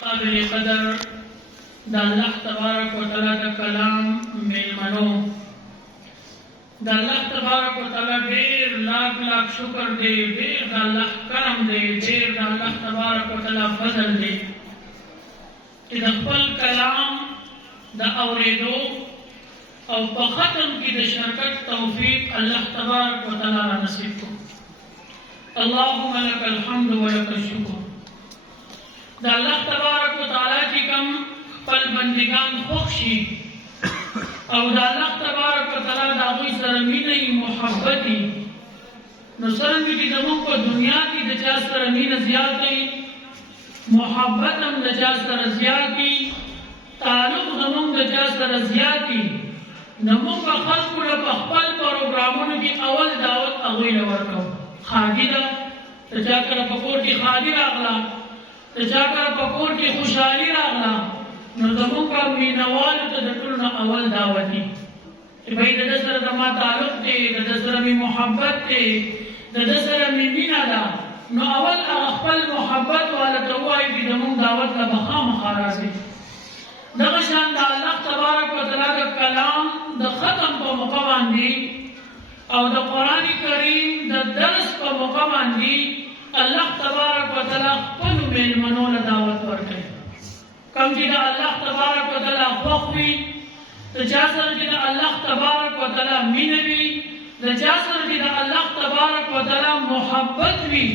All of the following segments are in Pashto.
قابل قدر د الله تبارک و تعالی د کلام میلمنو د الله تبارک و تعالی ډیر لاکھ لاکھ شکر دی، ډیر د الله کرم دی، ډیر د الله تبارک و تعالی فضل دی چې د خپل کلام د اوریدو او په ختم کې د شرکت توفیق الله تبارک و تعالی را نصیب کړو. اللهم لك الحمد ولك الشکر. د الله تبارک و تعالی چې کوم خپل بندگان خوښ شي او د الله تبارک و تعالی د هغوی سره مینه محبت وي، نو څرنګه چې زموږ په دنیا کې د چا سره مینه زیات وي، محبت هم د چا سره زیات وي، تعلق زموږ د چا سره زیات وي، نو موږ به خلکو له په خپل پروګرامونو کې اول دعوت هغوی له ورکوو. ښادي ده، د چا کله په کور کې ښادي راغله، د چا کله په کور کې خوشحالي راغله، نو زموږ مینوالو ته د ټولو نه اول دعوت وي چې بھائی د ده سره زما تعلق دی، د ده سره مې محبت دی، د ده سره مې مینه ده، نو اول هغه خپل محبت والا ته ووایو چې زموږ دعوت له به خامخا راسئ. دغه شان د الله تبارک و تعالی د کلام د ختم په موقع باندې او د قرآن کریم د درس په موقع باندې الله تبارک و تعالی خپلو میلمنو له دعوت ورکوي. کوم چې د الله تبارک و تعالی خوښ وي، د چا سره چې د الله تبارک و تعالی مینه وي، د چا سره چې د الله تبارک و تعالی محبت وي،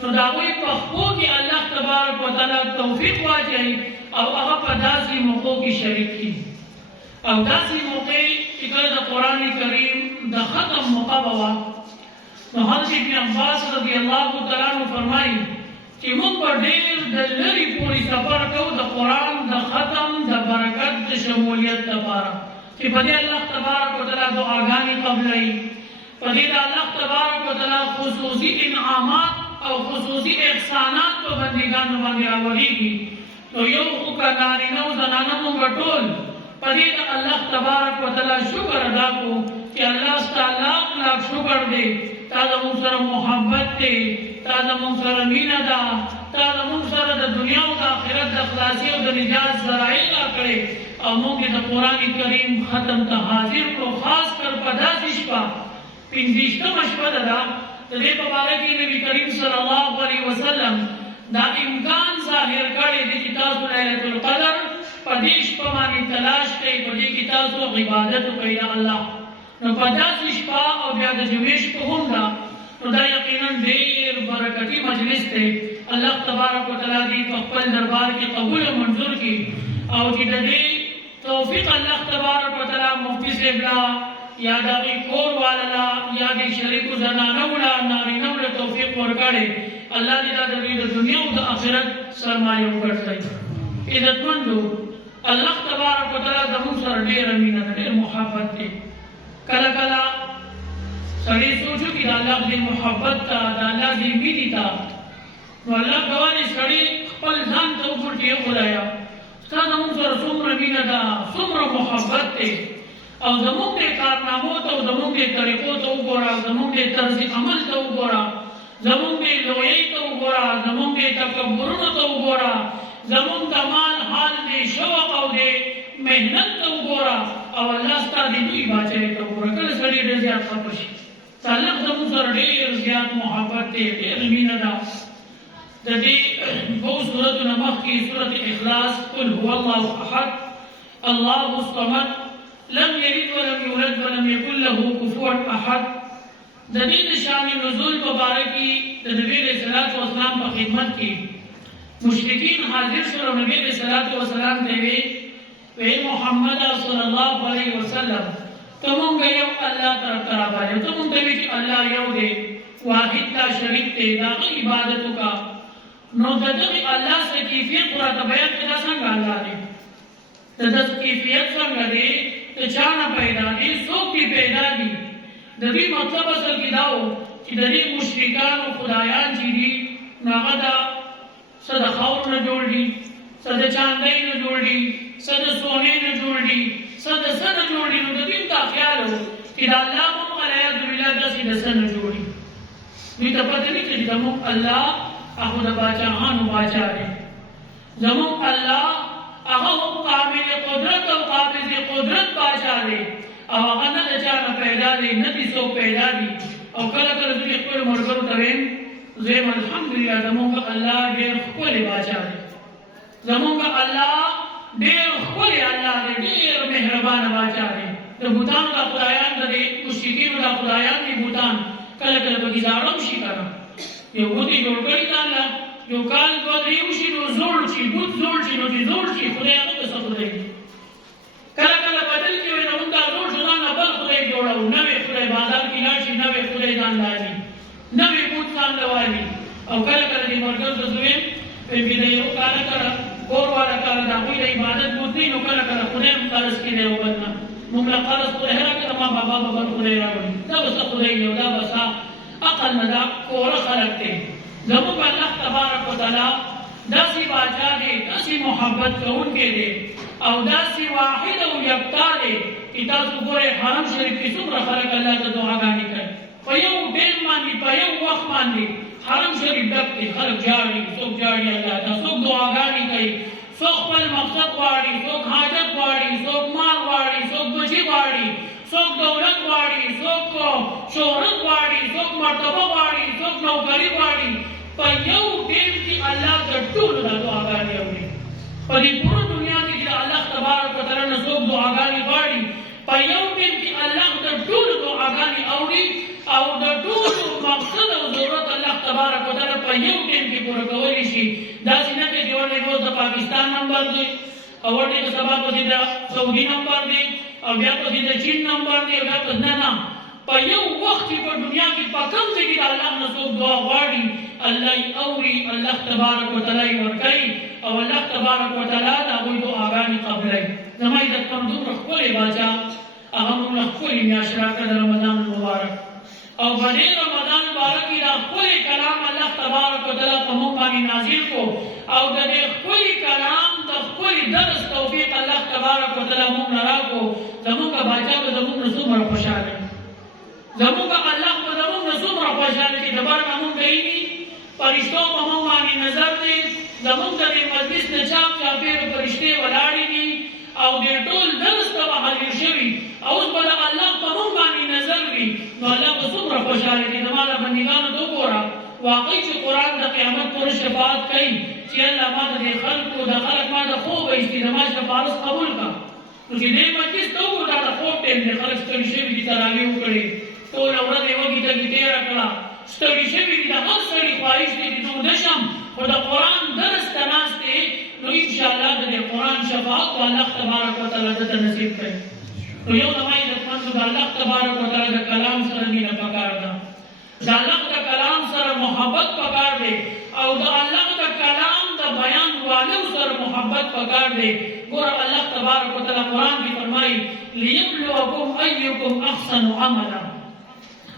نو د هغوی په خپو کې الله تبارک و تعالی توفیق واچوي او هغه په داسې موقعو کې شریک کړي. او داسې موقع چې کله د قرآن کریم د ختم موقع به وه، نو حضرت ابن عباس رضی الله تعالی عنه فرمایي چې موږ به ډېر د لرې پورې سفر کوو د قرآن د ختم د برکت د شمولیت لپاره، چې په دې الله تبارک و تعالی دعاګانې قبلوي، په دې د الله تبارک و تعالی خصوصي انعامات او خصوصي احسانات په بندګانو باندې راوړېږي. نو یو خو که نارینه او زنانه موږ ټول په دې د الله تبارک و تعالی شکر ادا کړو چې الله ستا لاکھ لاکھ شکر دی، تا زموږ سره محبت دی، تا زموږ سره مینه ده، تا زموږ سره د دنیا او د آخرت د خلاصي او د نجات ذرایع راکړې او موږ د قرآن کریم ختم ته حاضر کړو. خاص کر په داسې شپه 25مه شپه ده، د دې په باره کې نبي کریم صلی الله علیه وسلم دا امکان ظاهر کړی دی چې تاسو لیلة القدر په دې شپه باندې تلاش کړئ، په دې کې تاسو عبادت وکړئ د الله. نو په داسې شپه او بیا د جمعې شپه هم ده، نو دا یقینا ډېر برکتي مجلس دی. الله تبارک و تعالی دې په خپل دربار کې قبول او منظور کړي او چې د دې توفیق الله تبارک و تعالی مفتی صاحب لا یا د هغې کور والا لا یا د شریکو زنانو لا نارینهو له توفیق ورکړی. الله دې دا د دوی د دنیا او د آخرت سرمایه وګرځوي. عزتمندو، الله تبارک و تعالی زموږ سره ډېره مینه ده، ډېر محبت دی. کله کله سړی سوچو چې د الله دې محبت ته، د الله دې مینې ته، نو الله کولی سړی خپل ځان ته وګوري چې ای خدایه ستا زموږ سره څومره مینه ده، څومره محبت دی، او زموږ دې کارنامو ته او زموږ دې طریقو ته وګوره، زموږ دې طرز عمل ته وګوره، زموږ دې لویۍ ته وګوره، زموږ دې تکبرونو ته وګوره، زموږ د مال حال دې شوق او دې محنت ته وګوره، او الله ستا دې لوی باچاهۍ ته وګوره. کله سړی ډېر زیات خفه شي، تعلق زموږ سره ډېر زیات محبت دی، ډېر مینه ده. د دې دوو سورتو نه مخکې سورت اخلاص قل هو الله احد الله الصمد لم یلد ولم یولد ولم یکن له کفوا احد، د دې د شان نزول په باره کې د نبي علیه الصلاة والسلام په خدمت کې مشرکین حاضر شول او نبي علیه الصلاة والسلام ته وی محمد صلی الله علیه وسلم ته مونږ یو الله طرف ته رابلې، ته مونږ ته وایې چې الله یو دی، واحد لا شریک دی، د هغه عبادت وکړه. نو د دغې الله څه کیفیت خو راته بیان کړه، دا څنګه الله دی، د ده کیفیت څنګه دی، د چا نه پیدا دی، څوک دې پیدا دي. د دې مطلب اصل کې دا و چې د دې مشرکانو خدایان چې دي نو هغه د څه د خاورو نه جوړ دي، څه د چاندۍ نه جوړ دي، څه د سونې نه جوړ دي، څه د څه نه جوړ دي. نو د دې دا خیال و چې د الله هم علیاذ بالله داسې د څه نه جوړ دي. دوی ته پته نه چې زموږ الله هغه د باچاهانو باچا دی. زمون الله هغه قابل قدرت او قابل قدرت بادشاہ دی او هغه نه د چا نه پیدا دی نه دي څوک پیدا دي او کله کله دوی خپل مرګرو ته وین زم الحمدلله زمون الله ډېر ښکلی بادشاہ دی زمون الله ډېر ښکلی الله دی ډېر مهربان بادشاہ دی د بوتان د خدایان د مشرکینو د خدایان دی بوتان کله کله به ګزارم شي کنه یو بوتي جوړ کړی ځان له یو کال دوه درې وشي نو زوړ شي بوت زوړ شي نو چې زوړ شي خدای هغه څه خدای کله کله بدل کې وي نو موږ دا زوړ شو ځان بل خدای جوړو نوې خدای بازار کې لاړ شي نوې خدای ځان لاري نوې بوت ځان لوالي او کله کله دې مرګ ته زویم په دې یو کال کړه کور والا کار د هغوی د عبادت بوت نه نو کله کله خدای هم قرض کې دی وبدنه موږ له قرض خدای راکړه ما بابا بل خدای راوړي دا به څه خدای یو دا به څه عقل نه دا کوره خلق دی زموږ الله تبارک وتعالی داسې بادشاہ دی داسې محبت کوونکی دی او داسې واحد او یکتا دی چې تاسو ګورئ حرم شریف کې څومره خلک الله ته دعاګانې کوي په یو ټیم باندې په یو وخت باندې حرم شریف ډک دی خلک جاړي څوک جاړي الله ته څوک دعاګانې کوي څوک خپل مقصد غواړي څوک حاجت غواړي څوک مال غواړي څوک بچي غواړي څوک دولت غواړي څوک شهرت غواړي څوک مرتبه غواړي څوک نوکري غواړي په یو ټیم کې الله د ټولو د دعاګانې اوري په دې ټول دنیا کې چې الله تبارک وتعالی نه څوک دعاګانې غواړي په یو ټیم کې الله د ټولو دعاګانې اوري او د ټولو مقصد او ضرورت الله تبارک وتعالی په یو ټیم کې پوره کولی شي داسې نه چې ورته کوم د پاکستان نمبر دی او ورته سبا په دې د سعودي نمبر دی او بیا په دې د چین نمبر دی بیا په نه په یو وخت په دنیا کې په کوم ځای کې الله نه څوک دعا غواړي الله یې اوري الله تبارک وتعالی ورکوي او الله تبارک وتعالی د هغوی دعاګانې قبلوي زما عزت کوم دومره ښکلی باچا هغه موږ له ښکلې میاشت راکړه د رمضان المبارک او په دې رمضان مبارک کې دا ښکلی کلام الله تبارک وتعالی په موږ باندې نازل کو او د دې ښکلي کلام د ښکلي درس توفیق الله تبارک وتعالی موږ نه راکړو زموږ باچا به زموږ نه څومره خوشحاله زموږ الله په زموږ نه څومره خوشحاله چې دبر به موږ ویني فرشتو په موږ باندې نظر دی زموږ د دې مجلس نه چاپ چاپېره فرشتې ولاړې دي او دې ټول درس ته به حاضر شوي او اوس به د الله په موږ باندې نظر وي نو الله به څومره خوشحاله دي زما د بندګانو ته وګوره واقعي چې قرآن د قیامت پورې شفاعت کوي چې الله ما د دې خلکو د خلک ما د خوب ایستي زما شفاعت قبول کړه نو چې دې مجلس ته وګوره دا د خوب ټیم دی خلک ستړي شوي دي تراویح وکړي ټوله ورځ یې وږي ټکي تېره کړه ستړي شوي دي د هر سړي خواهش دی چې زه وده شم خو د قرآن درس ته ناست دی نو انشاءالله د دې قرآن شفاعت به الله تبارک وتعالی دته نصیب کړي نو یو زما عزتمندو د الله تبارک وتعالی د کلام سره مینه پکار ده د الله د کلام سره محبت پکار دی او د الله د کلام د بیان والو سره محبت پکار دی ګوره الله تبارک وتعالی قرآن کې فرمایي لیبلوکم ایکم احسن عملا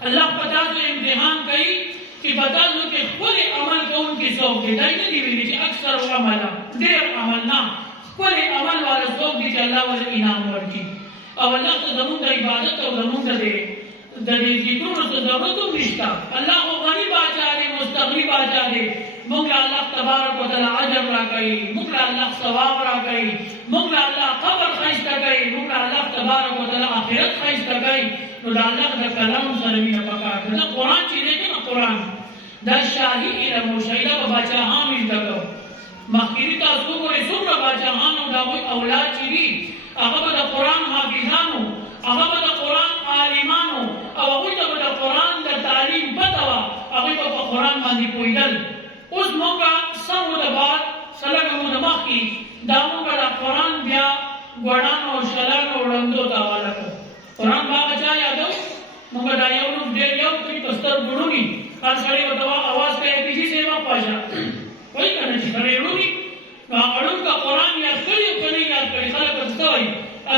الله په تاسو امتحان کوي چې په تاسو کې ښکلی عمل کوونکي څوک دي دا نه دي ویلي چې اکثر عمله ډېر عمل نه ښکلی عمل والا څوک دي چې الله ورته انعام ورکړي او الله ته زموږ د عبادت او زموږ د دې ذکرونو ته ضرورت هم نشته الله خو غني باچا دی مستغني باچا دی موږ له الله تبارک وتعالی اجر راکوي موږ له الله ثواب راکوي موږ له الله قبر ښایسته کوي موږ له الله تبارک وتعالی آخرت ښایسته کوي نو د الله د کلام سره مینه پکار ده دا قرآن چې دی کنه قرآن دا شاهي علم او شاهي به باچاهان یې زده کړو مخکې تاسو وګورئ څومره باچاهان او د هغوی اولاد چې دي هغه به د قرآن حافظانو هغه به د قرآن عالمانو او هغوی ته به د قرآن د تعلیم پته وه هغوی به په قرآن باندې پوهېدل اوس موږ سر د بعد سلګه مو د مخکې دا موږ د قرآن بیا ګوډانو او شلانو او ړندو ته حواله کړو قرآن هغه چا یادو موږ دا یو نوم ډېر یو کړي په سترګو ړوڼي هر سړی ورته اواز کوي پیجي صاحب پاشه وایي که نه چې سړی ړوڼي نو هغه ړوند که قرآن یاد کړي او که نه یاد کړي خلک ورته څه وایي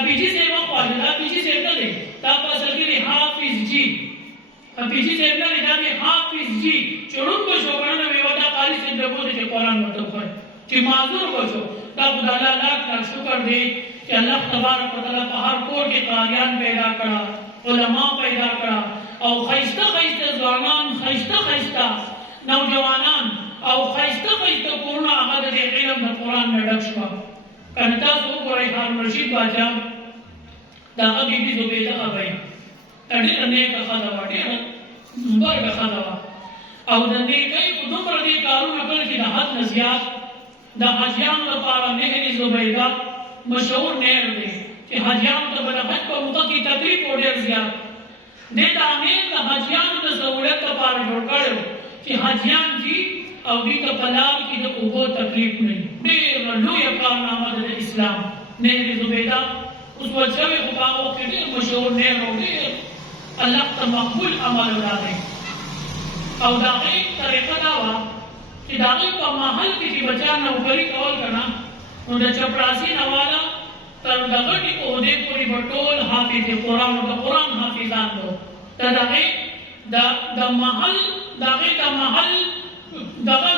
پیجي صاحب پاشه دا پیجي صاحب نه دی دا په اصل کې دی حافظ جي پیجي صاحب نه دی دا دی حافظ جي چې ړوند به شو که نه وي دا قاري صاحب به بولي چې قرآن ورته وښایي چې معذور به شو دا خو د الله لاک لاک شکر دی چې الله تبارک وتعالی په هر کور کې قاریان پیدا کړه علما پیدا کړه او ښایسته ځوانان ښایسته نوجوانان او ښایسته ښایسته کورونه هغه د علم د قرآن نه ډک شوه. کنه تاسو وګورئ هارون رشید باچا د هغه بیبي زبیده ابۍ ډېره نیکه ښځه وه، ډېره زبرګه ښځه وه او د نیکۍ خو دومره دې کارونه کړل چې د حد نه زیات د حاجیانو لپاره نهر زبیده مشهور نهر دی چې حاجیانو ته به د حج په موقع کې تکلیف و ډېر زیات. دې دا نهر د حاجیانو د سهولت لپاره جوړ کړی و چې حاجیان ځي او دوی ته په لار کې د اوبو تکلیف نه وي. ډېره لویه کارنامه ده د اسلام نهر زبیده. اوس وچ شوی خو په هغه وخت کې ډېر مشهور نهر و، ډېر الله ته مقبول عمل و د هغې. او د هغې طریقه دا وه چې د هغې په محل کې چې بچیان نوکري کول که نه نو د چپړاسي نه والا تر د غټې عهدې پورې به ټول حافظ قرآن او د قرآن حافظان به د هغې د محل د هغې د محل دغه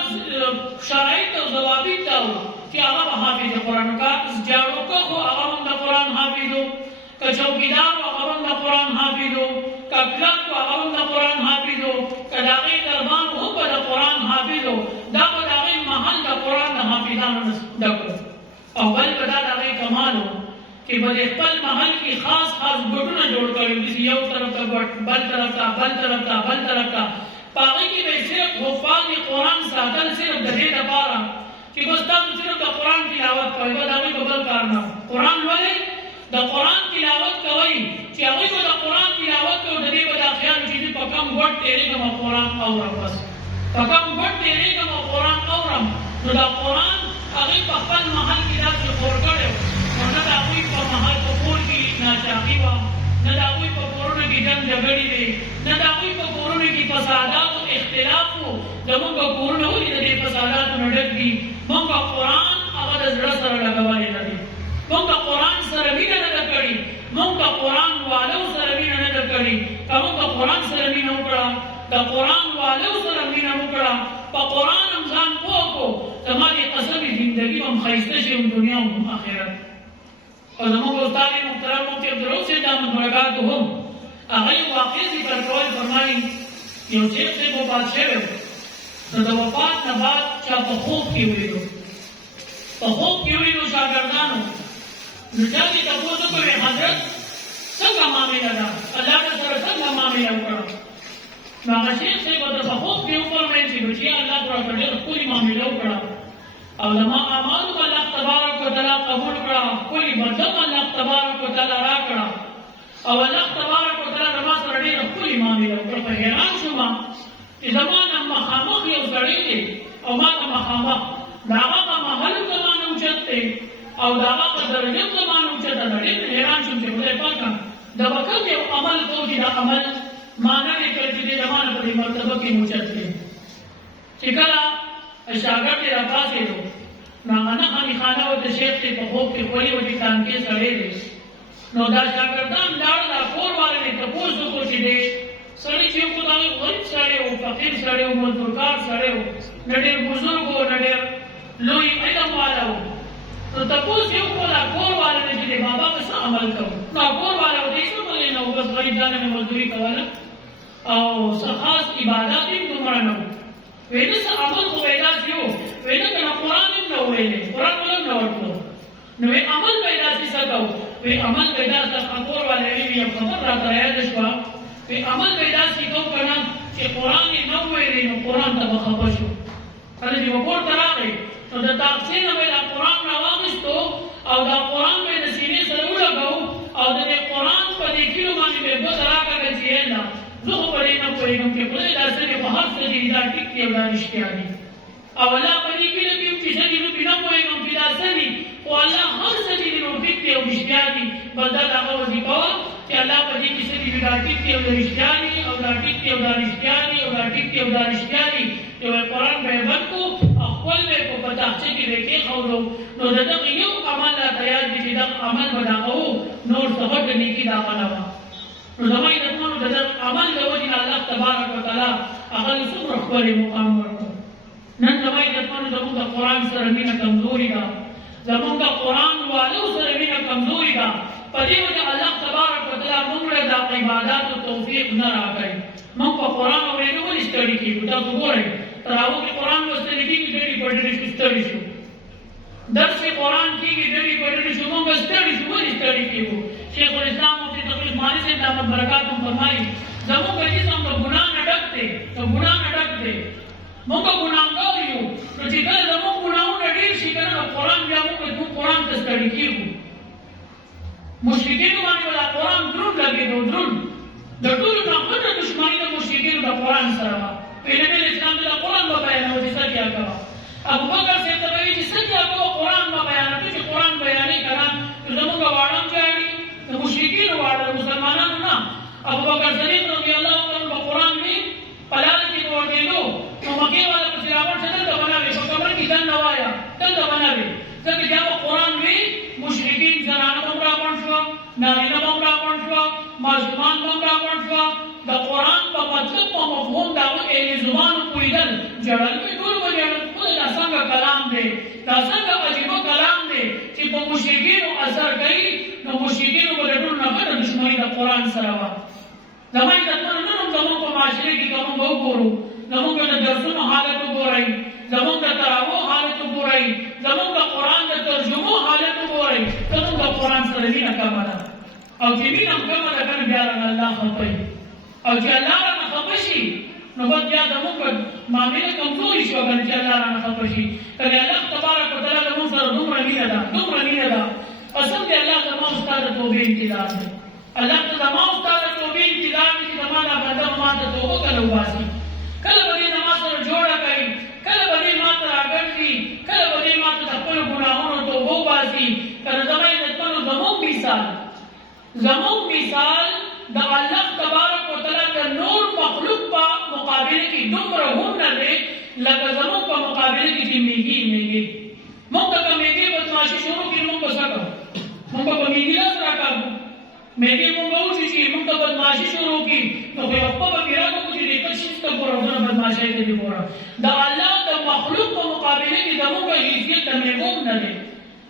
شرایط او ضوابط دا وو چې هغه به حافظ قرآن که جاړوکه خو هغه هم د قرآن حافظ و، که چوکیدار و هغه هم د قرآن حافظ و، که کلک و هغه هم د قرآن حافظ و، که د هغې دربان هم به د قرآن حافظ و. دا به د هغې محل د قرآن د حافظانو نه ډک و. او بل به دا د هغې کمال و چې به د خپل محل کې خاص خاص ګټونه جوړ کړي دي، یو طرف ته ګټ، بل طرف ته، بل طرف ته، بل طرف ته. په هغې کې به یې صرف حفاظ قرآن ساتل صرف د دې لپاره چې بس تاسو صرف د قرآن تلاوت کوئ، بس د هغوی به بل کار نه. قرآن لولئ، د قرآن تلاوت کوئ چې هغوی به د قرآن تلاوت کوي، د دې به دا خیال چې زه په کوم ګټ تېرېږم او قرآن اورم، بس په کوم ګټ تېرېږم او قرآن اورم. نو دا قرآن هغې په خپل محل کې داسې خور کړی و. نو نه د هغوی په محل په کور کې ناچاقي وه، نه د هغوی په کورونو کې جنګ جګړې وې، نه د هغوی په کورونو کې فسادات او اختلاف و. زمونږ کورونه ولې د دې فساداتو نه ډک دي؟ موږ قرآن هغه د زړه سره لګولی نه دی. موږ قرآن سره مینه نه ده کړې، موږ قرآن والو سره مینه نه ده کړې. که موږ قرآن سره مینه وکړه، د قرآن والو سره مینه وکړه، په قرآن هم ځان پوه کړو، زما دې قسم زندګي به هم ښایسته شي، هم دنیا هم آخرت. او زموږ استاد محترم مفتي عبدالرؤف صاحب دامت برکاتهم هغه یو واقع ذکر کول، فرمایي یو شیخ صاحب وفات شوی و، نو د وفات نه بعد چا په خوب کې ولیدو، په خوب کې ولیدو شاګردانو. نو چا دې تپوس وکړی حضرت څنګه معامله ده، الله سره څنګه معامله وکړه؟ نو هغه شیخ صاحب ورته په خوب کې وفرمایل چې بچیا الله راته ډېره ښکلې معامله وکړه او زما اعمال به الله تبارک وتعالی قبول کړه، ښکلې بدله الله تبارک وتعالی راکړه او الله تبارک وتعالی زما سره ډېره ښکلې معامله وکړه. په حیران شوم چې زما نه مخامخ یو سړی دی او ما ته مخامخ، د هغه په محل زما نه اوچت دی او د هغه په درجه زما نه اوچته ده. ډېر حیران شوم چې خدای پاکه د به کوم یو عمل کوو چې دا عمل ما نه دی کړی چې د زما نه په دې مرتبه کې اوچت دی. چې کله شاګرد یې راپاڅېدو نو هغه نښانې خانه ورته شیخ صاحب په خوب کې ښولې وه چې تانکې سړی دی. نو دا شاګردان لاړل، دا کور والا یې تپوس وکړو چې دی سړی چې خو د هغې غریب سړی و، فقیر سړی و، مزدورکار سړی و، نه ډېر بزرګ و، نه ډېر لوی علم والا و. نو تپوس یې وکړو دا کور والا نه چې دی بابا به څه عمل کوو؟ نو کور والا ورته هېڅ عمل یې نه و، بس غریب ځانه مې مزدوري کوله او څه خاص عبادت یې دومره نه و. وایي نه څه عمل خو به یې داسې و، وایي نه که نه قرآن هم نه ویلی، قرآن ول هم نه ورتلو. نو وایي عمل به یې داسې څه کوو؟ وایي عمل به یې داسې کور والا وایي یو خبر راته یاده شوه، وایي عمل به یې داسې کوو که نه چې قرآن یې نه وویلی نو قرآن ته به خفه شو. کله چې به کور ته راغی نو د تاقچې نه به یې دا قرآن راواخېستو او دا قرآن به یې د سینې سره ولګوو او د دې قرآن په دې کیلو باندې به یې ګوته راکړه چې الله زه خو په دې نه پوهېږم چې خدای دا څه دي، خو هر څه دي دا ټیک دي او دا رښتیا دي. او الله په دې کیلو کې چې څه دي نو پرې نه پوهېږم چې دا څه دي، خو الله هر څه دي نو ټیک دي او رښتیا دي. بس دا د هغه وظیفه وه چې الله په دې کې څه دي دا ټیک دي او دا رښتیا دي او دا ټیک دي او دا رښتیا دي او دا ټیک دي او دا رښتیا دي. چې وایي قرآن به یې بند کړو او خپل به یې په کتابچه کې به یې کېښودو. نو د دغه یو عمل راته یاد دي چې دغه عمل به دغه و، نور څه غټه نیکي د هغه نه وه. نو زما عزتمنو د دغه عمل د وجې نه الله تبارک وتعالی هغه له څومره ښکلی مقام ورکړو. نن زما عزتمنو زموږ د قرآن سره مینه کمزوري ده، زموږ د قرآن والو سره مینه کمزوري ده. په دې وجه الله تبارک وتعالی موږ له د عباداتو توفیق نه راکوي. موږ په قرآن اورېدو ولې ستړي کېږو؟ تاسو ګورئ تراو کې قرآن لوستل کېږي ډېرې پټې شو ستړي شو درس قرآن کېږي ډېرې پټې شو موږ ستړي شو ولې ستړي کېږو شیخ الاسلام مفتی تقی عثماني صاحب دامت برکات هم فرمایي زموږ جسم د ګناه نه ډک دی د ګناه نه ډک دی موږ ګناهګار یو نو چې کله زموږ ګناهونه ډېر شي کنه نو قرآن بیا موږ قرآن ته ستړي کېږو مشرکینو باندې به دا قرآن دروند لګېدو دروند د ټولو نه غټه دښمني د مشرکینو د قرآن سره وه پیغمبر اسلام ته قرآن به بیانوه چې څه کیا کوه ابوبکر صاحب ته به وایي چې څه کیا کوه قرآن به بیانوه چې قرآن بیانې که نه نو زموږ واړه هم جاړي د مشرکینو واړه د مسلمانانو نه ابوبکر صدیق رضی الله عنه به قرآن وي په لاره کې به ورتېدو نو مکې والا پسې راوړ چې دلته به نه وي په کمره کې دننه وایه دلته به نه وي ځکه چې هغه قرآن وي مشرکین زنانه به هم راغونډ شوه نارینه به هم راغونډ شوه ماشومان به هم راغونډ شوه د قرآن په مطلب په مفهوم د هغه اهل زبانو پوهېدل ژړل به ټول به ژړل دا څنګه کلام دی دا څنګه عجیبه کلام دی چې په مشرکینو اثر کوي نو مشرکینو به د ټولو نه غټه دښمني د قرآن سره وه زما عزتمنو نن هم زموږ په معاشرې کې که موږ وګورو زموږ د درسونو حالت وګورئ زموږ د تراوو حالت وګورئ زموږ د قرآن د ترجمو حالت وګورئ زموږ د قرآن سره مینه کمه ده او چې مینه هم کمه ده کنه بیا رانه الله خفه او چې الله رانه خفه شي نو بس بیا زموږ معامله کمزوري شوه کنه چې الله رانه خفه شي کنه الله تبارک وتعالی زموږ سره دومره مینه ده قسم دی الله زما او ستا د توبې انتظار دی الله ته زما او ستا د توبې انتظار دی چې زما دا بنده ما ته توبه کله وباسي کله به دې زما سره جوړه کوي کله به دې ما ته راګرځي کله به دې ما ته د خپلو ګناهونو توبه وباسي کنه زما عزتمنو زموږ مثال د الله تبارک وتعالی د نور مخلوق په مقابله کې دومره هم نه دی لکه زموږ په مقابله کې چې میږي موږ که میږي بدماشي شروع کړي موږ به څه کوو موږ به میږي لاس راکاږو میږي موږ به وشي چې موږ ته بدماشي شروع کړي نو خو یو خپه به مې راکړو چې دې ته شي ته ګوره او زه بدماشۍ ته دې ګوره د الله د مخلوق په مقابله کې زموږ حیثیت د میږو نه دی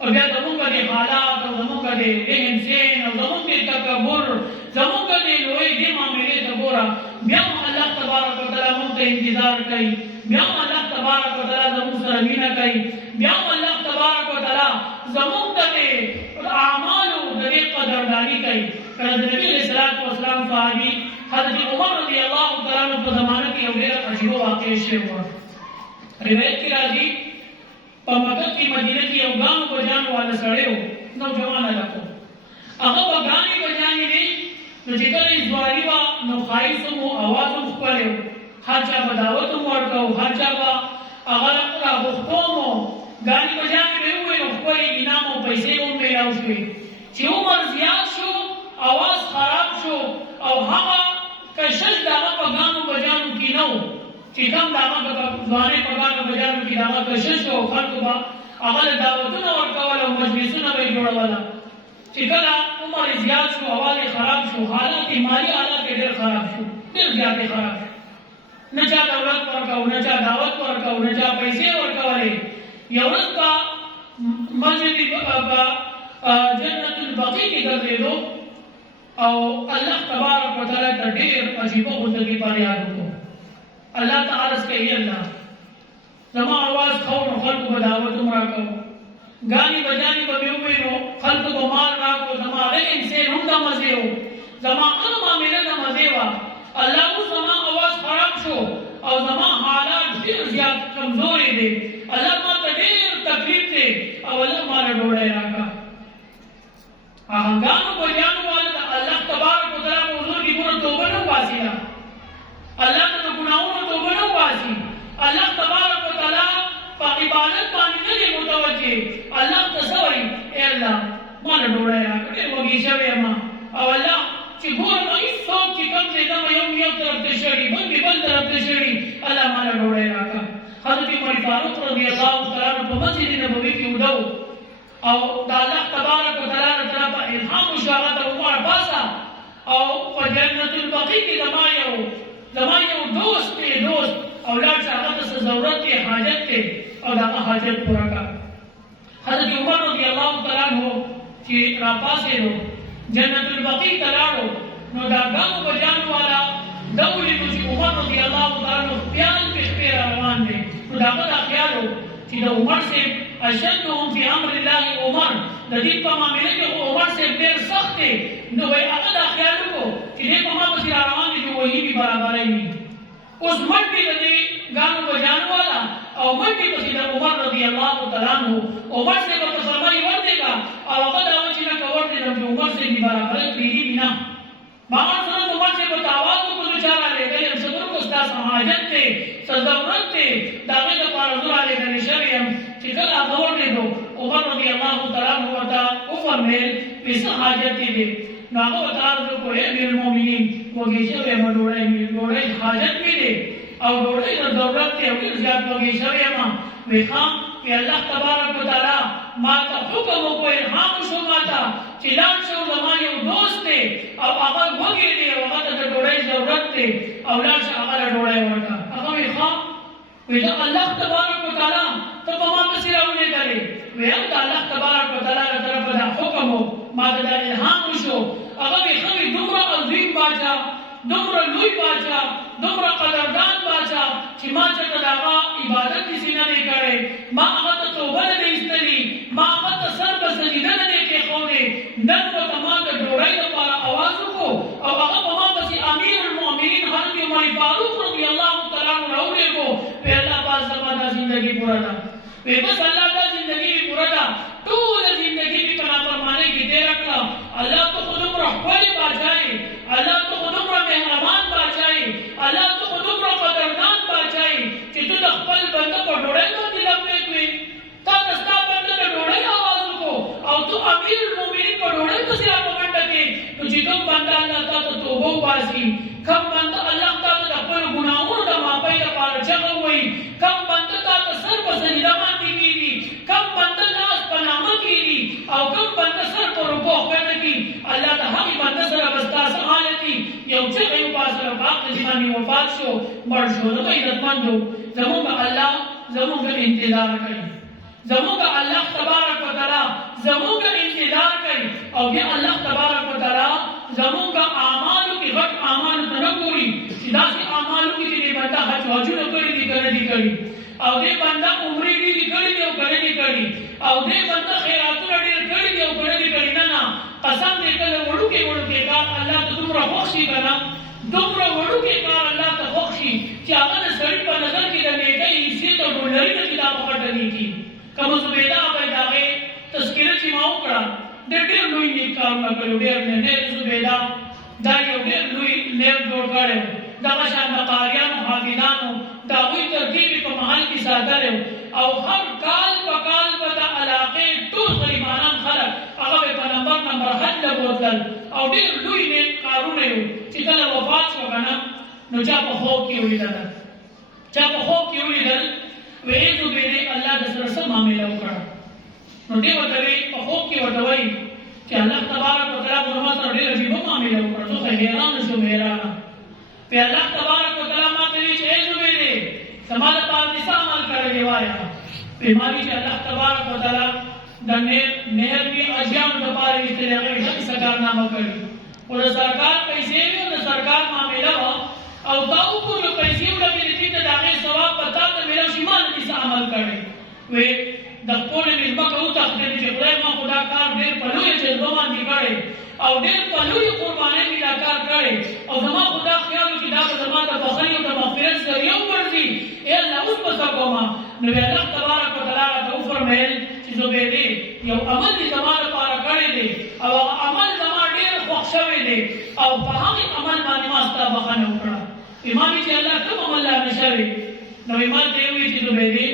او بیا زموږ د حالات او زموږ د ذهن سین او زموږ د تکبر زموږ د لوی دې معاملې ته ګوره بیا هم الله تبارک وتعالی موږ ته انتظار کوي بیا هم الله تبارک وتعالی زموږ سره مینه کوي بیا هم الله تبارک وتعالی زموږ د اعمالو د دې قدرداني کوي کله د نبي علیه الصلاۃ والسلام صحابي حضرت عمر رضی الله تعالی عنہ په زمانه کې یو ډېر عجیبه واقعه شوې وه روایت کې راځي په مکه کې مدینه کې یو ګانو بجانو والا سړی و نوجوان هلک و هغه به ګانې بجانې وې نو چې کله یې ځواني وه نو ښایست هم و اواز هم ښکلی و هر چا به دعوت هم ورکړو هر چا به هغه راغوښتو مو ګانې بجانې به یې وویل نو ښکلې انعام او پیسې هم میلاو شوې چې عمر زیات شو اواز خراب شو او هغه کشش د هغه په ګانو بجانو کې نه و چې کوم د هغه ځوانۍ په ګانو بجانو کې د هغه کشش و او خلکو به هغه له دعوتونه ورکول او مجلسونه به یې جوړوله چې کله عمر زیات شو اواز یې خراب شو حالات یې مالي حالات یې ډېر خراب شو ډېر زیات یې خراب شو نه چا دولت ورکو نه چا دعوت ورکو نه چا پیسې ورکولې یو ورځ به مسجد جنت البقیع کې ګرځېدو او الله تبارک وتعالی ته ډېر عجیبه غوندګي فریاد وکړو الله ته عرض کوي الله زما आवाज خو نو خلکو به دعوت هم راکړو ګانې بجانې به مې وویل نو خلکو به مال راکړو زما هغه انسان هم د مزې و زما هغه معامله د مزې وه الله اوس زما आवाज خراب شو او زما حالات ډېر زیات کمزوري دي الله ما ته ډېر تکلیف دی او الله ما له ډوډۍ راکړه هغه ګانو بجانو والا د الله تبارک وتعالی په حضور کې ګوره توبه نه وباسي الله ته د ګناهونو توبه نه وباسي الله تبارک وتعالی په عبادت باندې نه دی متوجه الله ته څه وایي ای الله ما له ډوډۍ راکړه ډېر وږې شوی یم او الله چې ګورم هېڅوک چې کوم ځای ته یو طرف ته شړي بل طرف ته شړي الله ما له ډوډۍ راکړه حضرت عمر فاروق رضی الله تعالی عنه په مسجد نبوي کې وډو او د الله تبارک وتعالی له طرفه الهام وشو هغه ته عمر باسه او په جنت البقیع کې زما یو دوست دی او لاړ شه هغه ته څه ضرورت دی حاجت دی او د هغه حاجت پوره کړه حضرت عمر رضی الله تعالی عنه چې راپاسېدو جنت البقیع ته لاړو نو دا ګانو بجانو والا دا ولیدو چې عمر رضی الله تعالی عنہ خیال په خپل روان دی. نو دا به دا خیال و چې د عمر صاحب اشدهم فی امر الله عمر، د دې په معاملې کې عمر صاحب ډېر سخت دی. نو وایي هغه دا خیال وکړو چې دې په ما پسې را روان دي چې وایي به برابرۍ وي. اوس منډې د دې ګانو بجانو والا او منډې پسې د عمر رضی الله تعالی عنہ عمر صاحب په سرمایي ورتېږه او هغه دا و چې نه که ورتېږم چې عمر صاحب به برابرۍ پرېږدي وي نه. ماما سره عمر صاحب ته آواز وکړو چا رالیږلی یم صبر وکړو ستا څه حاجت دی څه ضرورت دی د هغې دپاره زه رالیږلی شوی یم. چې کله هغه ورتېدو عمر رضی الله تعالی عنہ ورته وفرمیل وایي څه حاجت یې دی؟ نو هغه ورته عرض وکړو ای امیرالمؤمنین وږی شوی یم ډوډۍ حاجت مې دی او ډوډۍ ته ضرورت دی او ډېر زیات وږی شوی یم. وایي ښه وایي الله تبارک وتعالی ما ته حکم وکړو الهام وشو ما ته چې لاړ شو زما یو دوست دی او هغه وږی دی او هغه ته د ډوډۍ ضرورت دی او لاړ شه هغه له ډوډۍ ورکړه. هغه وایي ښه وایي دا الله تبارک وتعالی ته په ما پسې راولېږلې. وایي هم د الله تبارک وتعالی له طرفه دا حکم و ما ته دا الهام وشو. هغه وایي ښه وایي دومره عظیم باچا دومره لوی باچا دومره قدردان باچا چې ما چېرته د هغه عبادت داسې نه دی کړی، ما هغه ته توبه نه دی ایستلې، ما هغه ته سر په سجده نه دی کېښودی. نن ورته ما د ډوډۍ لپاره اواز وکړو او هغه په ما پسې امیر المؤمنین حضرت عمر فاروق رضی الله تعالی عنہ راولېږو. وایي الله پاک زما دا زندګي پوره ده. وایي بس الله دا زندګي مې پوره ده، ټوله زندګي مې په نافرمانۍ کې تېره کړه. الله ته خو دومره ښکلې باچا یې، الله ته خو دومره مهربان باچا یې، الله ته خو دومره قدردان باچا یې چې ته د خپل بنده په ډوډۍ باندې لبیک وې. تا ته ستا بنده د ډوډۍ اواز وکړو او ته امیر المؤمنین په ډوډۍ پسې را په منډه کې. نو چې کوم بنده الله تا ته توبه وباسي، کوم بنده الله تا ته د خپلو ګناهونو د معافۍ لپاره چغه ووایي، کوم بنده تا ته سر په سجده باندې کېږي، کوم بنده لاس په نامه کېږي او کوم بنده سر په رکوع ښکته کړي، الله د هغې بنده سره به ستا څه حالت وي؟ یو چغه یې وباسله په حق دې باندې وفات شو مړ شو. زموږ عزتمندو زموږ الله زموږ انتظار کوي، زموږ الله تبارک وتعالی زموږ انتظار کوي او بیا الله تبارک وتعالی زموږ اعمالو کې غټ اعمالو ته نه ګوري چې داسې اعمالو کې چې دې بنده حجونه کړي دي که نه دي کړي او دې بنده عمرې ډېرې کړي دي او که نه دي کړي او دې بنده خیراتونه ډېر کړي دي او که نه دي کړي. نه نه قسم دې کله وړوکې کار الله ته دومره خوښ شي که نه، دومره وړوکې کار الله ته خوښ شي چې هغه د سړي په نظر کې د نیکۍ حیثیت او ډولري نه چې دا په غټه نیکي. که مزبیده ابی د هغې تذکره چې ما وکړه ډېر لوی نیک کارونه کړي، ډېر نه زبیده دا یو ډېر لوی نیک جوړ کړی و. دغه شان د قاریانو حافظانو د هغوی ترتیب یې په محل کې ساتلی او هر کال په کال به د علاقې ټول غریبانان خلک هغه به په نمبر حج له بوتلل او ډېر لوی نیک کارونه یې چې کله وفات شو که نه نو چا په خوب کې ولیدل وایي زبیدې الله د سره څه معامله وکړه. نو دې ورته وایي په خوب کې ورته وایي چې الله تبارک وتعالی په ما سره ډېره عجیبه معامله وکړه. زه خو حیرانه شوم حیرانه. پې الله تبارک وتعالی ما ته وایي چې ای زبیدې زما دپاره دې څه عمل کړی دی وایه. پې ما وایي چې الله تبارک وتعالی د مهربي اجیانو دپاره یې ایستلې هغې ډېرې څه کارنامه کړي خو د سرکار پیسې وې او د سرکار معامله وه او دا وګورو پیسې ولګېدې دې ته د هغې ثواب به تا ته میلاو شي. ما نه دې څه عمل کړی. وی د خپلې مېلمه که وتښتېدې چې خدای ما خو دا کار ډېر په لویه جذبه باندې کړی او ډېر په لویې قربانۍ مې دا کار کړی او زما خو دا خیال و چې دا به زما د بخښنې او د مغفرت ذریعه وګرځي. ای الله اوس به څه کومه؟ نو بیا الله تبارک وتعالی راته وفرمیل چې زبیدې یو عمل دې زما لپاره کړی دی او هغه عمل زما ډېر خوښ شوی دی او په هغې عمل باندې ما ستا بخښنه وکړه. ما وایي چې الله کوم عمل لاندې شوی؟ نو ما ته یې وویل چې زبیدې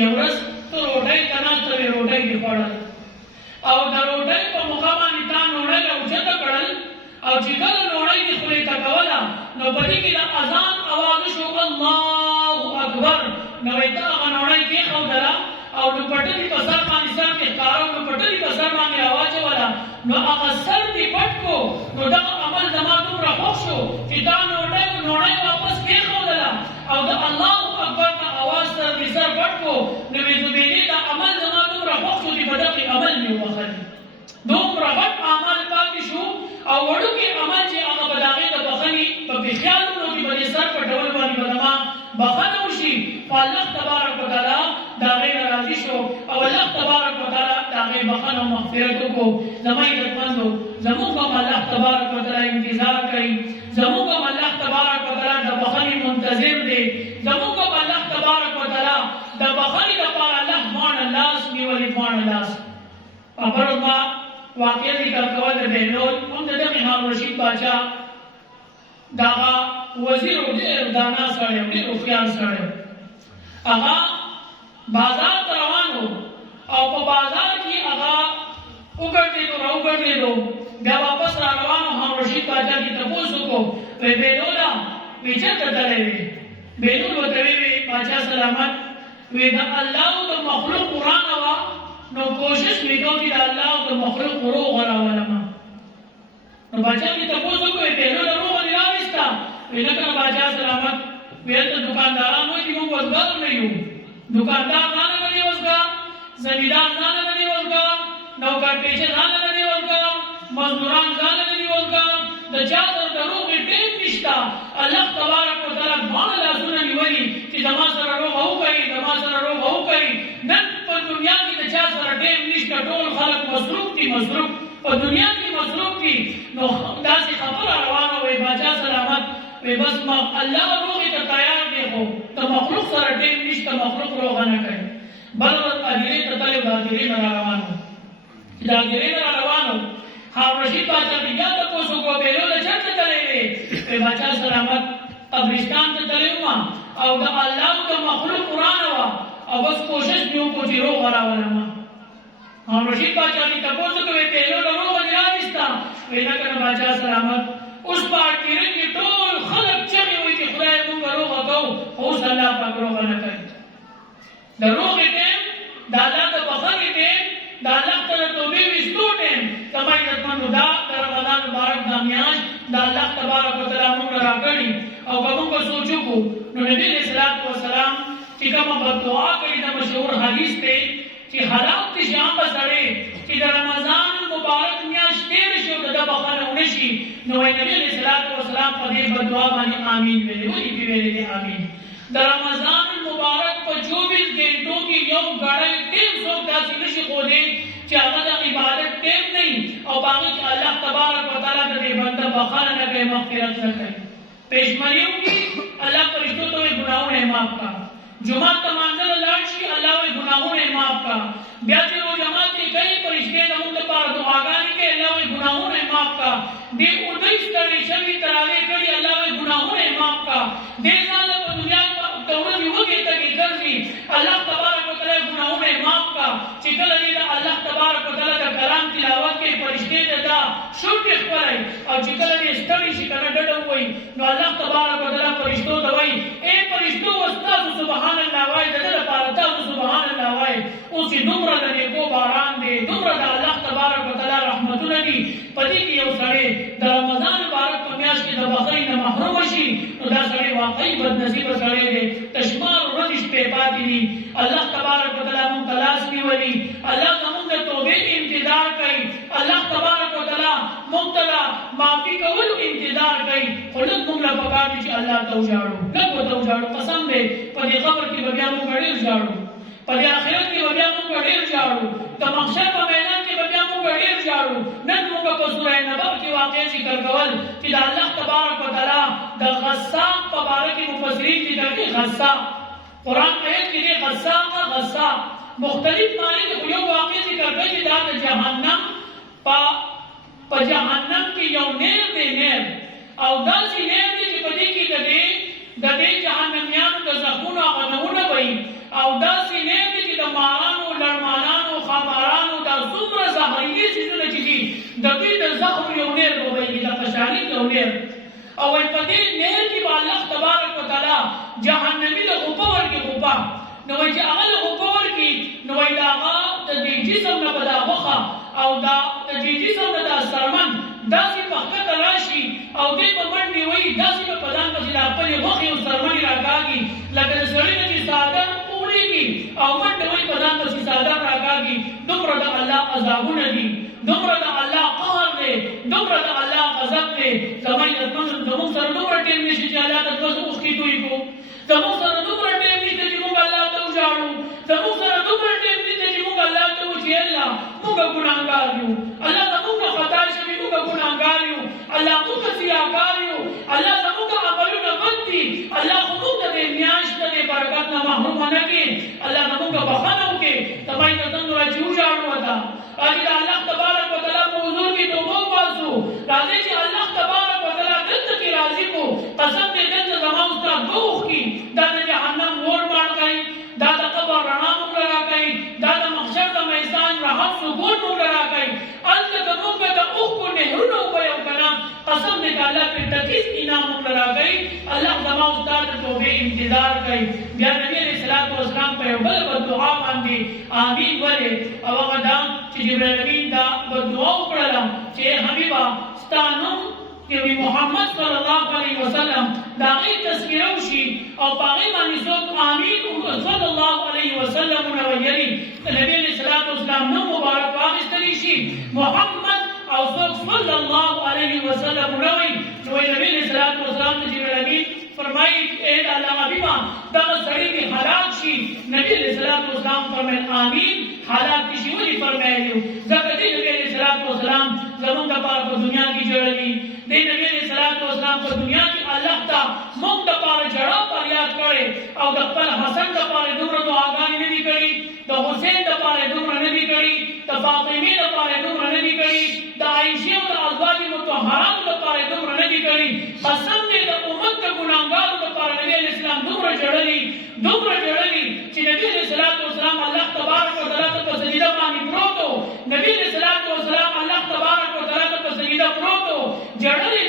یو ورځ ته روټۍ ته ناسته وې، روټۍ دې خوړل او د روټۍ په موقع باندې تا نوڼۍ راوچته کړل او چې کله نوڼۍ دې خولې ته کوله نو په دې کې د اذان اواز شو الله اکبر. نو وایي ته هغه نوڼۍ کېښودله او دوپټه دې په سر باندې سر کې ښکاره او دوپټه دې په سر باندې راواچوله نو هغه سر دې پټ کړو. نو دغه عمل زما دومره خوښ شو چې دا نوڼۍ واپس کېښودله او د الله اکبر نه اواز سره دې سر پټ کړو. نو وایي زبیدې دا عمل زما دومره خوښ شو چې په دغې عمل مې وبخلي. دومره غټ عمل پاتې شو او وړوکې عمل چې هغه به د هغې د بخښنې په خیال سر پټول باندې بدما بخنه وشي الله تبارک وتعالى دا غیر راضي شو او الله تبارک وتعالى دا غیر بخنه مغفرت کو زمای رحمتو زموږ الله تبارک وتعالى انتظار کوي زموږ الله تبارک وتعالى د بخنه منتظر دی زموږ الله تبارک وتعالى د بخنه لپاره الله مان لاس نیولې مان لاس پرما واقعي ذکر کول د بهلول هم د هارون رشید بادشاہ داغا وزیر ډیر دانا سره ډیر خیال سره هغه بازار ته روانو او په بازار کې هغه وګرځېدو بیا واپس را روانو هارون رشید بادشاہ کی تپوس کو په بهلولا وچته درې بهلول وته وی بادشاہ سلامت وی دا الله د مخلوق قران وا نو کوشش وکړو چې الله د مخلوق روح راولما نو بادشاہ کی تپوس کو بهلول روح دی راوستا ویلکه بادشاہ سلامت ویل دکانداران وایي چې موږ وزګار نه یو دکاندار ځان نه دی وزګار زمیندار ځان نه دی وزګار نوکر پیشه ځان نه دی وزګار مزدوران ځان نه دی وزګار د چا د دروغ ټیم نشتا الله تبارک وتعالى باندې لاسونه نیولي چې زما سره روغ او کوي زما سره روغ او کوي نن په دنیا کې د چا سره ټیم نشتا ټول خلک مصروف دي مصروف په دنیا کې مصروف دي نو داسې خبره روانه وي بادشاہ سلامت وی بس ما الله روغی ته تیار دی خو ته مخلوق سره ټیم نشته مخلوق روغ نه کوي بل اجری ته تل باندې نه روانو دا اجری نه روانو هارون رشید بادشاہ بیا ته کوڅو کو بیرول چرته تللی وی بادشاہ سلامت قبرستان ته تللی و او دا الله د مخلوق قران وا او بس کوشش دیو کو چې روغ راولم هارون رشید بادشاہ کی تاسو کوي بیرول روغ نه راوستا وینا کنه بادشاہ سلامت اوس پارټی کې ټول خلک چغې وي چې خدای موږ روغ کوو اوس الله پاک روغ نه کوي د روغ ټیم د الله د بخښنې ټیم د الله تعالی توبې وستو ټیم سمای راتمنو دا د رمضان مبارک د میاشت د الله تبارک وتعالى موږ راکړي او موږ سوچو کو نو نبی اسلام والسلام چې کومه بدعا کوي د مشهور حدیث ته چې حالات چې عام بسره چې د رمضان مبارک میاشت تیر شو د بخښنه ونشي نو نبی اسلام والسلام په دې بدعا باندې امين ویلي وي چې ویلي امين د رمضان مبارک په 24 غنټو کې یو غړی ټیم څوک داسې نشي خودي چې هغه د عبادت ټیم نه او باقي الله تبارک وتعالى د دې بنده بخښنه نه کوي مغفرت نه کوي پېشمنیو کې الله پرشتو ته ګناهونه معاف کا جمعه ته منځل لاړ شي الله وي ګناهونه معاف کا بیا چې رو جماعت کې کوي پرشته د موږ لپاره دعاګانې کوي الله وي ګناهونه معاف کا دې اودای ستړي شوی تراوی کړي الله وي ګناهونه معاف کا دې ځان په دنیا ته ورته وګي ته کې ګرځي الله تبارک وتعالى ګناهونه معاف کا چې کله دې الله تبارک وتعالى د کلام تلاوت کې پرشته دا شوټ خپلای او چې کله دې ستړي شي کنه ډډه وای نو الله تبارک وتعالى پرشتو ته وای اے پرشتو واستغفر سبحان الله وای دغه لپاره تاسو سبحان الله وای او چې دومره د نیکو باران دی دومره د الله تبارک وتعالى رحمتونه دي پدې کې یو سړی د رمضان مبارک په میاشت کې د بخښنې نه محروم شي نو دا سړی واقعي بدنصیب سړی دی تشمار ورځې شپې پاتې دي الله تبارک وتعالى مونږ تلاش نیولي الله زموږ د توبې انتظار کوي الله تبارک وتعالى مونږ ته معافي کولو انتظار کوي خو لږ موږ له پکار دي چې الله ته وژاړو لږ ورته وژاړو قسم دی په دې قبر کې به بیا موږ ډېر ژاړو په دې آخرت کې به بیا موږ ډېر ژاړو د محشر په میدان کې به بیا موږ ډېر ژاړو نن موږ په سورې نبأ کې واقع ذکر کول چې د الله تبارک وتعالى د غساق په باره کې مفسرین ذکر کوي غساق قرآن آیت کې دی غساق مختلف معنی د یو واقع ذکر کوي چې د جهنم په جهنم کې یو نیر دی نیر او داسې نیر دی چې په دې کې د دې جهنميانو د زخمونو غنونه وي او داسې نیر دی چې د مارانو لړمانانو خمارانو د څومره زهري څیزونه چې دي د دې د زخم یو نیر وي د فشاری یو نیر او په دې نیر کې الله تبارک وتعالى جهنمی له غبار کې غبار نو چې هغه له غبار کې نو دا هغه د دې جسم نه بداغه او دا د دې جسم نه د سرمن داسې پخته راشي او دې په باندې وایي داسې په پدان کې د خپل وخت او سرمن راګاږي لکه د سړی چې ساده وړيږي شي او منډه وای په ځان پسې ساده راکاږي دومره د الله عذابونه دي دومره د الله قهر دی دومره د الله غضب دی زموږ سره دومره ټیم نشي چې الله ته دوه اوښکې توی کړو زموږ سره دومره ټیم نشته چې موږ الله ته وژاړو زموږ سره دومره ټیم نشته چې موږ الله ته وچې الله موږ ګناهګار یو الله زموږ نه خطا شوي موږ ګناهګار یو الله موږ سیاکار یو الله زموږ عملونه بد دي الله خو موږ د دې میاشت د برکت نه محروم نه کړي الله زموږ بخښنه وکړي تبای ته څنګه راځي وژاړو وتا راځي الله تبارک وتعالى په حضور کې توبه وباسو راځي چې الله تبارک وتعالى دلته کې راضي کو قسم دې دلته زما استاد دوخ کی دا د جهنم ور باندې کوي دا د قبر رڼا موږ راکړي دا د محشر د میدان راحت سکون موږ راکړي انت د موږ د اوخ کو نهرونو په یو کنا قسم دې الله په تکیس انعام موږ راکړي الله زما استاد توبه انتظار کوي بیا نبی علیہ الصلوۃ والسلام په یو بل دعا باندې امین وره او هغه دا چې جبرائیل امین دا دعا وکړه چې حبیبا ستانو کہ محمد صلی اللہ علیہ وسلم داغی تذکرہ شی اور باغی مانی صوت آمین صلی اللہ علیہ وسلم نویلی نبی علیہ السلام نو مبارک واغستری شی محمد او صوت صلی اللہ علیہ وسلم نوی نبی علیہ السلام تجیب الامین فرمائی اید اللہ حبیبا داغ سڑی بھی حالات شی نبی علیہ السلام فرمائی آمین حالات کی شیولی فرمائی زکتی نبی علیہ السلام زمون دا پار پر دنیا کی جڑلی دے نبی علیہ السلام پر دنیا کی اللہ تا مون دا پار جڑا پر یاد کرے او دا پر حسن دا پار دمر تو آگانی نبی کری دا حسین دا پار دمر نبی کری دا فاطمی دا پار دمر نبی کری دا عائشہ و دا ازواج متطہرات دا پار دمر نبی کری قسم دے دا امت دا گناہگار دا پار نبی علیہ السلام دمر جڑلی چی نبی علیہ السلام اللہ تبارک و تعالی تا سجدہ مانی پروتو نبی علیہ السلام اللہ تبارک و تعالی تا سجدہ پروتو جڑلی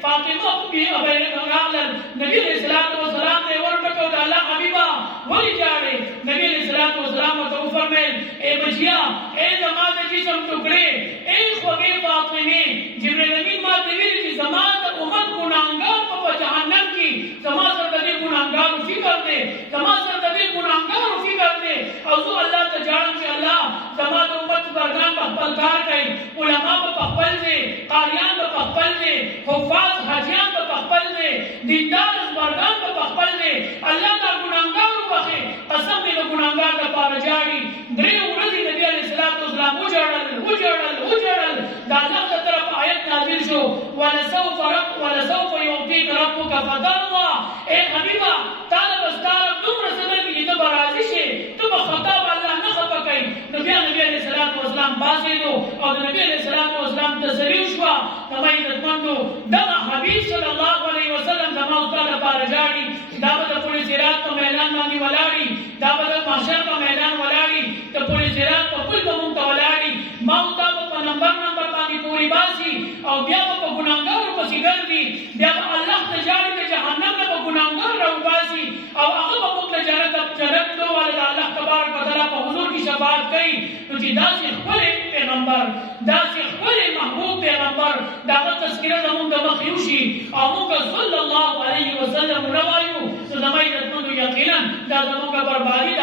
فاطمہ بھی ابیر راغلل نبی علیہ السلام نے ورمکو دا اللہ حبیبہ ولی جاڑے نبی علیہ السلام تو فرمائے اے بچیا اے زمان جسم ٹکڑے اے خوگی فاطمی جبریل امین ما دیویلی چی زمان دا امت گناہگار پا جہنم کی زمان سر دبی گناہگار فکر دے زمان سر دبی گناہگار فکر دے اوزو اللہ تجارن چی اللہ زمان دا امت برگان پا پلکار کئی علماء پا پخپل دے قاریان پا پخپل دے حفاظ حاجیان پا پخپل دے دیندار برگان پا پخپل دے اللہ دا گناہگار بخے قسم دے گناہگار دا پار جاڑی درے ورزی نبی علیہ السلام اجڑل دا اللہ دا طرف آیت نازل شو وَلَسَوْفَ يُعْطِيكَ رَبُّكَ فَتَرْضَى اے حبیبہ طالب استارب تم رسدر کی تو برازی شے تم خطاب اللہ نہ خطا کئی نبی علیہ السلام باسے دو اور نبی علیہ السلام تسلیو شوا تمہیں دتمندو دغا حبیب صلی اللہ علیہ وسلم زمان استاد پار جاڑی دعوت پولیس رات کا میدان مانی ولاڑی دعوت محشر کا میدان ولاڑی تو پولیس رات کا کل کمون کا ولاڑی ماؤتا پا نمبر پانی پوری باسی اور بیا پا گناہگار پسی گردی بیا پا اللہ تجاری کے جہنم پا گناہگار رو باسی اور اگر پا مطلع جرد دو والا اللہ تبارک و تعالی پا حضور کی شفاعت کئی تو جی دا سی خبر پیغمبر دا سی خبر محبوب پیغمبر دعوت تذکرہ زمون دا مخیوشی اور مونگا صلی اللہ علیہ وسلم روایو تو زمائی رتمندو یقینا دا زمون کا بربادی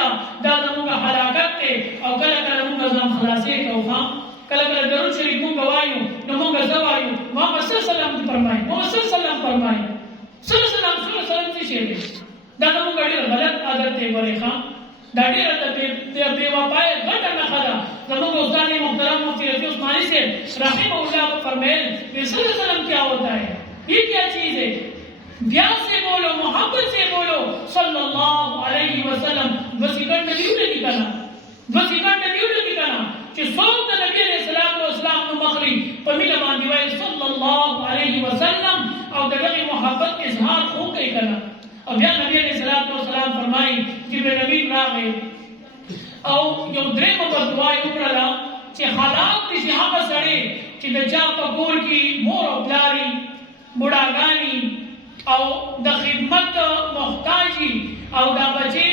دا زمون کا حلاکت تے اور کلا مونگا زم خلاصے کا خام کلا درود شریف مونگا وایو نو مونگا زوایو محمد صلی اللہ علیہ وسلم فرمائے صلی اللہ علیہ وسلم تی شیر دا مونگا دیر غلط عادت تے ورے خام دا دیر بے وفائے غلط نخدا زمونگا استاد محترم مفتی رضی عثمانی سے رحمہ اللہ فرمائے صلی اللہ علیہ وسلم کیا ہوتا ہے یہ کیا چیز ہے پیار سے بولو محبت سے بولو صلی اللہ علیہ وسلم وسیقر نبیو نے نکلا کہ صوت نبی علیہ السلام نو مخری پمیل باندیوائی صلی اللہ علیہ وسلم اور دلغی محبت اظہار خوب کئی کنا اب یا نبی علیہ السلام فرمائی جبریل امین راغے او یو درے مبردوائی اکرلا چی حالات کسی حق سڑے چی دجا پکور کی مور و پلاری بڑاگانی او دا خدمت محتاجی او دا بچے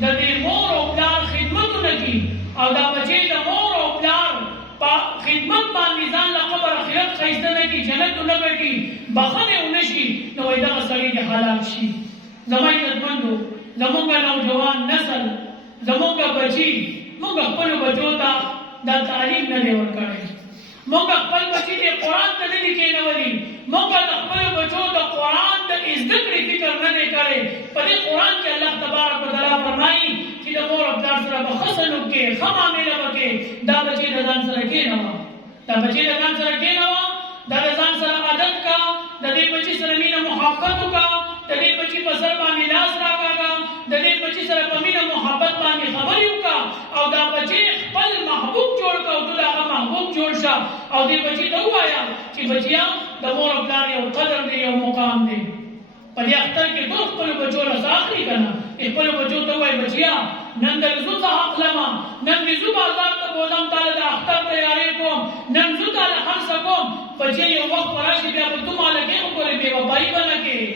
دا دے مور و پلار خدمتو نکی او دا بچے دا مور و پلار پا خدمت باندی زان لقبر خیرت خیستہ نکی جنتو نگٹی بخنے انشی نو ایدہ سڑی دی حالات شی زمائی تدمندو زمونگا نوجوان نسل زمونږ بچي موږ خپلو بچو ته دا تعلیم نه دی ورکړی، موږ خپل بچي د قرآن ته نه دي کېنولي، موږ د خپلو بچو د قرآن د زده کړې فکر نه دی کړی. په دې قرآن کې الله تبارک وتعالی فرمایي چې د مور او پلار سره به ښه سلوک کې، ښه معامله وکړې. دا بچي د ځان سره کېنوه، دا بچي د ځان سره کېنوه، دا د ځان سره عادت کا، د دې بچي سره مینه محبت وکړه، د دې بچي په سر باندې لاس راکاږه، د دې بچي سره په مینه محبت باندې خبرې وکړه، او دا بچي خپل محبوب جوړ کړه او ته د هغه محبوب جوړ شه. او دې بچي ته ووایه چې بچیا د مور او پلار یو قدر دی، یو مقام دی. په دې اختر کې ټول خپلو بچو رضا اخلي که نه؟ خپلو بچو ته ووایه بچیا نن د زو څه حق لمه، نن د زو بازار ته بوځم، تاله د اختر تیارې کوم، نن زو تاله خرڅه کوم. بچی یو وخت به راشي بیا به تو ماله کې وګورې بې وفایي به نه کوې،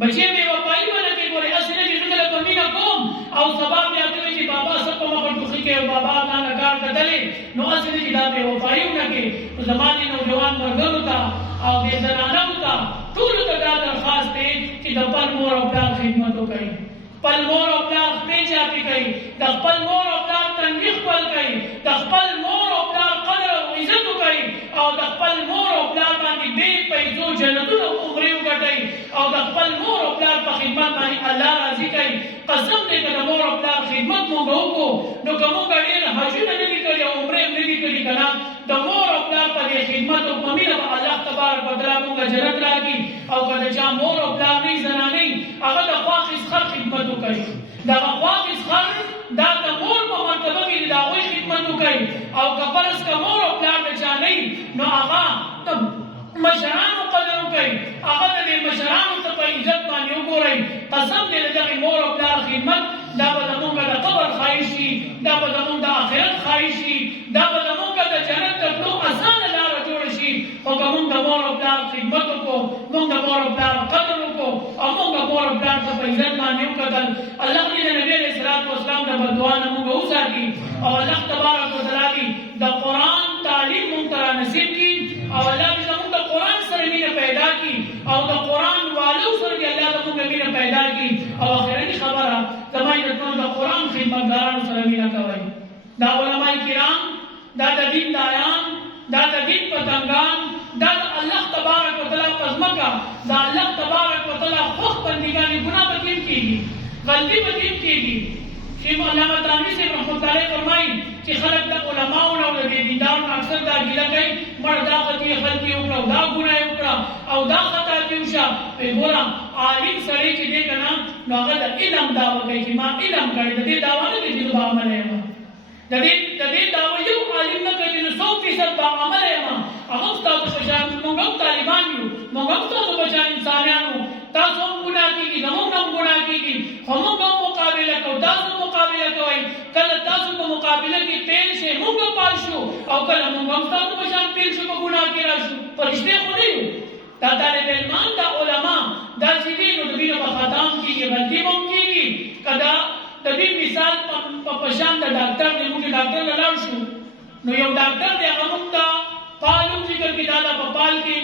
بچی بې وفایي به نه کوې. ګورې هسې نه چې زه دله په مینه کوم او سبا بیا ته وایي چې بابا څه په مخه ټوخي کوې او بابا تا نه کار کتلې، نو هسې نه چې دا بې وفایي ونه کوې. نو زما دې نوجوان ملګرو ته او دې زنانو ته ټولو ته دا درخواست دی چې د خپل مور او پلار خدمت وکړئ، خپل مور او پلار خپې چاپې کوي، د خپل مور او پلار تنګي خپل کوي، د خپل مور او پلار قدر او عزت وکړئ، او د خپل مور او پلار باندې بې پیسو جنتونه عمرې وګټئ، او د خپل مور او پلار په خدمت باندې الله راضي کوي. قسم دی که د مور او پلار خدمت موږ وکړو نو که موږ ډېر حجونه نه دي کړي او عمرې هم نه دي کړي که نه، د مور او پلار په دې خدمت او په مینه به الله تبارک وتعالی موږ جنت راکړي. او که د چا مور او پلار نه زنانې هغه د خواښ اسخر خدمت وکړي، دغه خواښ اسخر دا د مور په مرتبه کې د هغوی خدمت وکړي. او که فرض که مور او پلار د چا نه نو هغه د مشرانو قدر وکړي، هغه د دې مشرانو ته په عزت باندې وګورئ. قسم دی د دغې مور او پلار خدمت دا به زمونږ د قبر ښایست شي، دا به زمونږ د آخرت ښایست شي، دا به زمونږ د جنت د تلو اسانه لاره جوړه شي. خو که مونږ د مور او پلار خدمت وکړو، مونږ د مور او پلار قدر وکړو او مونږ د مور او پلار ته په عزت باندې وکتل، الله دې د نبي علیه الصلاة والسلام د بددعا نه مونږ وساتي، او الله تبارک وتعالی د قرآن تعلیم مونږ ته رانصیب کړي، او الله دې زمونږ د قرآن سره مینه پیدا کړي، او د قرآن والو سره دې الله زمونږ مینه پیدا کړي. او آخرني خبره زما عزتمنو د قرآن خدمتګارانو سره مینه کوئ. دا علماء کرام، دا د دین دایان، دا د دین پتنګان، دا د الله تبارک وتعالی په ځمکه د الله تبارک وتعالی خوښ بندګانې ګناه به تیم کېږي، غلطي به تیم کېږي. شیخ علامه تانوي صاحب رحمت الله علیه فرمایي چې خلک د علماو نه او د دې دیندارو نه اکثر دا ګیله کوي مړه دا غلطي وکړه او دا ګناه یې وکړه او دا خطا دې وشه. ګوره عالم سړی چې دی که نه نو هغه د علم دعوه کوي چې ما علم کړی، د دې دعوه نه کوي چې زه باعمله یم، د دې دعوه یو عالم نه کوي چې زه 100% باعمله یم. هغه ستاسو په شان موږ هم طالبان یو، موږ هم ستاسو په شان انسانان یو، تاسو هم ګناه کېږي، زموږ هم ګناه کېږي، خو موږ هم مقابله کوو، تاسو هم مقابله کوئ. کله تاسو په مقابله کې پیل شئ موږ به پال شو، او کله موږ هم ستاسو په شان پیل شو په ګناه کې راشو. فرشتې خو نه یو، دا طالب علمان، دا علما دا چې دي نو د دوی نه به خطا هم کېږي، غلطي به هم کېږي. که دا د دې مثال په شان د ډاکټر دی، موږ ډاکټر ته لاړ شو نو یو ډاکټر دی هغه موږ ته پال هم ذکر کړي، دا په پال کې